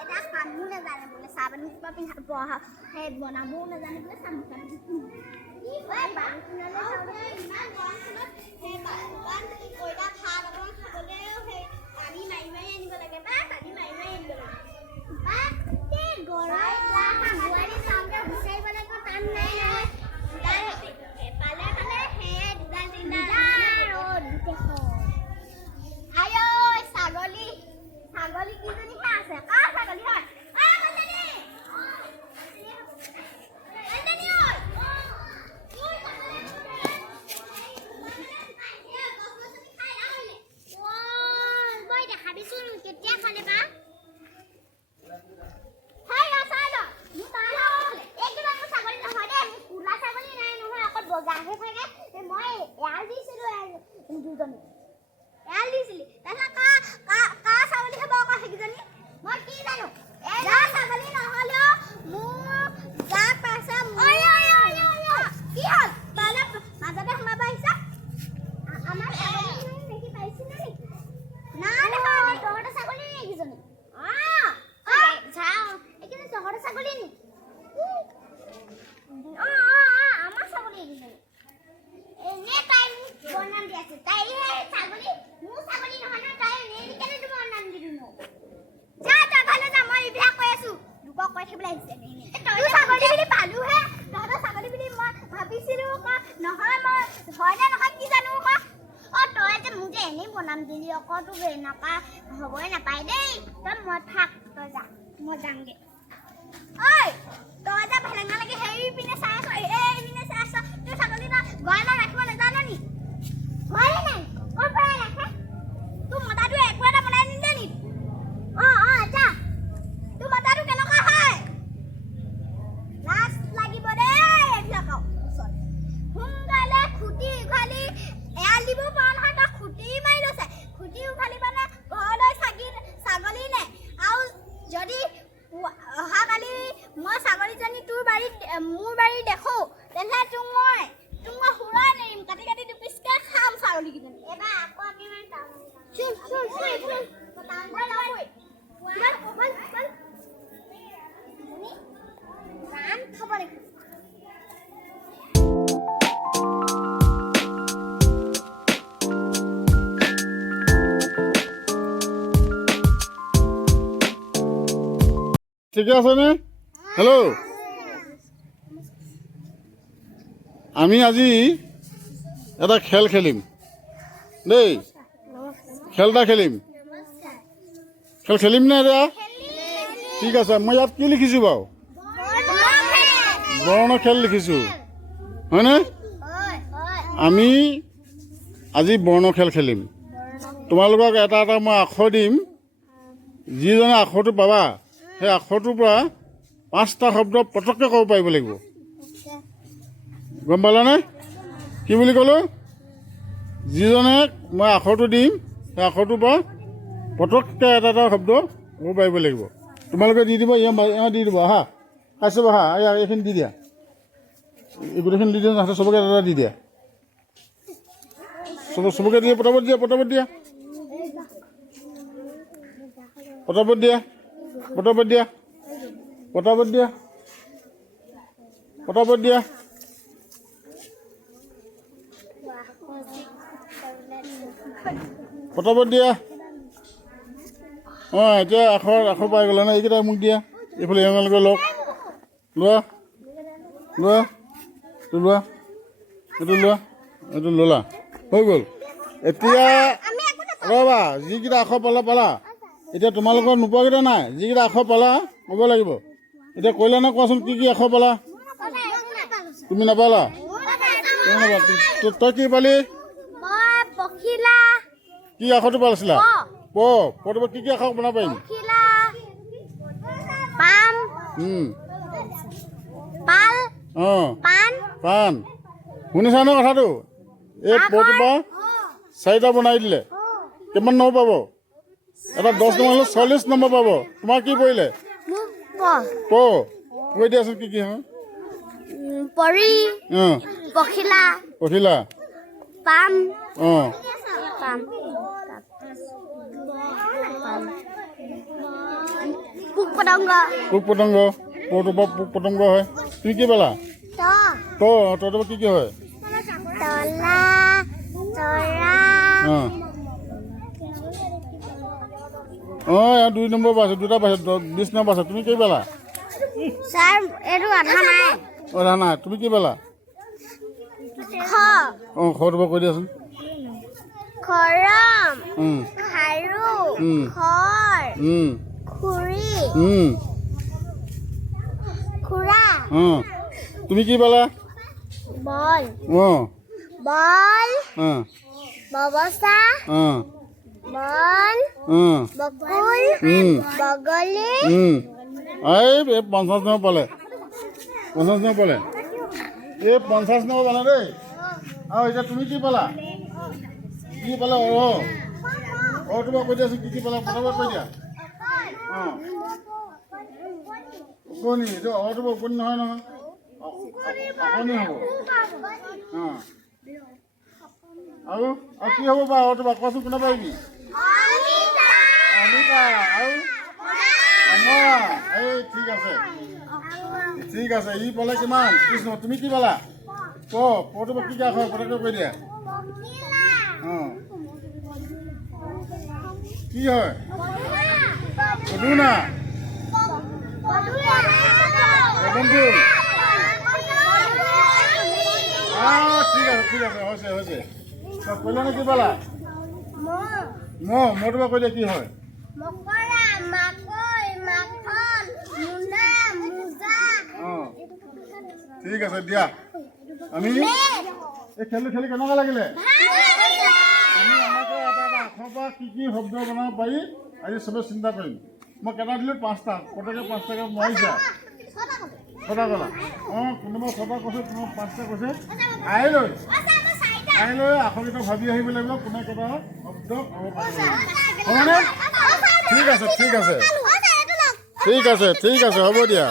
এটা কামো নাজানে বোলে চাহ পানী কিবা পিন্ধা বহা সেই বনাবও নাজানে বোলে চামোচান কি হয় বাৰীখনলৈ চাবলৈ ইমান গৰমখনত সেই বাৰীখন কইলা ভাত অকণমান খাবলৈও সেই পানী মাৰি মাৰি আনিব লাগে বা পানী মাৰি মাৰি আনিব লাগে বা এই গৰম বোৱাৰী চাওঁতে বিচাৰিব লাগিব টান নাই নহয় পালে পালে সেয়ে দুটা তিনিটা আয়ো ছাগলী ছাগলী কিজনীহে আছে কাৰ ছাগলী হয় কেতিয়া খালে বা বগাহে থাকে মই এয়াল দিছিলো দুজনী এয়াল দিছিলি তাৰপিছত কা ছাগলী খাব আকৌ সেইকেইজনী মই কি জানো যা ছাগলী নহ'লেও মোৰ যাক পাইছে কি হ'ল তালৈ মাজতে সোমাব আহিছা আমাৰ ছাগলী দেখি পাইছিলি নেকি নাই নহয় তহঁতৰ ছাগলী নি এইকেইজনী যাওঁ এইকেইজনী তহঁতৰ ছাগলী নি আমার ছাগলী এনে তাই বনাম দিয়েছে তাই ছাগলী মু ছাগলী নহয় না তাই এনে কেনে তুমি বনাম দিলু ন যা যা ভালো যা মই ইবিয়া কৈ আছো দুক কৈ থবলে আহিছে তুই ছাগলী বুলি পালু হে তহঁতৰ ছাগলী বুলি মই ভাবিছিলো নহয় মই হয় না নহয় কি জানো তই যে মোক যে এনেই বনাম দিলি আকৌ তোক এনেকুৱা হ'বই নাপায় দেই তই মই থাক তই যা মই যামগে ঐ তই যে ভেলেঙা লাগি হেৰি পিনে চাই আছ এই পিনে চাই আছ তোৰ ছাগলী না গড়ালত ৰাখিব নাজানো নি গড়ালে নাই ক'ৰ পৰা ৰাখে তোৰ মতাটো একো এটা বনাই নিদিলে নি যা তোৰ মতাটো কেনেকুৱা হয় লাজ লাগিব দেই এইবিলাকক ওচৰত সোনকালে খুটি উঘালি এৰাল দিব পৰা নহয় তই খুটি মাৰি লৈছে খুটি উঘালি মানে ঘৰলৈ ছাগলী নে আৰু যদি অহাকালি মই ছাগলীজনী তোৰ বাৰীত মোৰ বাৰীত দেখো তেনেহ'লে তোক মই সুৰাই নেৰিম কাটি কাটি দুপিচকৈ খাম ছাগলীকেইজনী এবাৰ আকৌ আমি মানে খাব লাগিব ঠিকে আছেনে হেল্ল' আমি আজি এটা খেল খেলিম দেই খেল এটা খেলিম খেল খেলিম নে এতিয়া ঠিক আছে মই ইয়াত কি লিখিছোঁ বাৰু বৰ্ণ খেল লিখিছোঁ হয়নে আমি আজি বৰ্ণ খেল খেলিম তোমালোকক এটা এটা মই আখৰ দিম যিজনে আখৰটো পাবা সেই আখৰটোৰ পৰা 5টা শব্দ পটককৈ ক'ব পাৰিব লাগিব গম পালানে কি বুলি ক'লোঁ যিজনে মই আখৰটো দিম সেই আখৰটোৰ পৰা পটককৈ এটা এটা শব্দ ক'ব পাৰিব লাগিব তোমালোকে দি দিব এওঁ দি দিব হা খাইছোঁ হা এইখিনি দি দিয়া এই গোটেইখিনি দি দিয়া তাহাঁতে চবকে এটা এটা দি দিয়া চবকে দিয়ে পটাপট দিয়া পটাপট দিয়া পটাপট দিয়া পটাপট দিয়া পটাপট দিয়া পটাপট দিয়া পটাপট দিয়া এতিয়া আখৰ পাই গ'লা নে এইকেইটা মোক দিয়া এইফালে এওঁলোকে লওক লোৱা লোৱা এইটো লোৱা এইটো লোৱা এইটো ল'লা হৈ গ'ল এতিয়া ৰ'বা যিকেইটা আখৰ পালা এতিয়া তোমালোকৰ নোপোৱাকেইটা নাই যিকেইটা আখৰ পালা ক'ব লাগিব এতিয়া কৈলা নে কোৱাচোন কি কি আখৰ পালা তুমি নাপালা তই কি পালি কি আখৰটো পাইছিলা পটোবা কি কি আখৰ বনাব পাৰিম পাণ শুনিছা নে কথাটো এই পটোবা 4টা বনাই দিলে কিমান নম্বৰ পাব এটা 10 নম্বৰ হ'লে 40 নম্বৰ পাব তোমাৰ কি পৰিলে কৈ দিয়াচোন কি কি হয় পখিলা পাম পতংগ পোক পতংগ পৰটোৰ পৰা পোক পতংগ হয় তুমি কি পেলা তহঁতৰ পৰা কি হয় তলা তৰা অঁ অঁ ইয়াত 2 নম্বৰ পাইছে 2টা পাইছে 20 নম্বৰ পাইছে তুমি কি পেলা স্যাৰ এটো আধা নাই অৰা নাই তুমি কি পেলা খ অঁ খৰটো পৰা কৈ দিয়াচোন খৰম খাৰু খৰ খুৰি খুৰা অঁ তুমি কি পেলা বল অঁ বল অঁ ববসা অঁ বল অঁ বকুল বগলি এই 50 নম্বৰ পালে 50 নম্বৰ পালে এই 50 নম্বৰ পালে দেই আৰু এতিয়া তুমি কি পালা কি পালা তোমাৰ কৈ দিয়াচোন কি পালা প্ৰথমে কৈ দিয়া অঁ উপনি এইটো তোমাৰ উপনি নহয় নহয় আপুনি হ'ব অঁ আৰু কি হ'ব বাৰু তোমাৰ কোৱাচোন কোনে পাৰিবি অমিতা আৰু অমৰা এই ঠিক আছে ই পালে কিমান কৃষ্ণ তুমি কি পালা পৰটো কি কা হয় পটককৈ কৈ দিয়া অঁ কি হয় পদুনা পদুমফুল ঠিক আছে হৈছে কল্যাণ কি পালা মই তোমাৰ কৈ দিয়া কি হয় মকৰা মাকৈ মাখন মুনা মুজা অঁ ঠিক আছে দিয়া আমি এই খেলটো খেলি কেনেকুৱা লাগিলে আমি আমাকে এটা আখৰ পৰা কি শব্দ বনাব পাৰি আজি চবে চিন্তা কৰিম মই কেইটা দিলোঁ 5টা প্ৰত্যেকে 5টাকৈ নোৱাৰিছা 6টা ক'লা অঁ কোনোবা 6টা কৈছে কোনোবা 5টা কৈছে আহিলৈ আখৰকেইটা ভাবি আহিব লাগিব কোনে কেইটা শব্দ ক'ব পাৰিব হ'বনে ঠিক আছে হ'ব দিয়া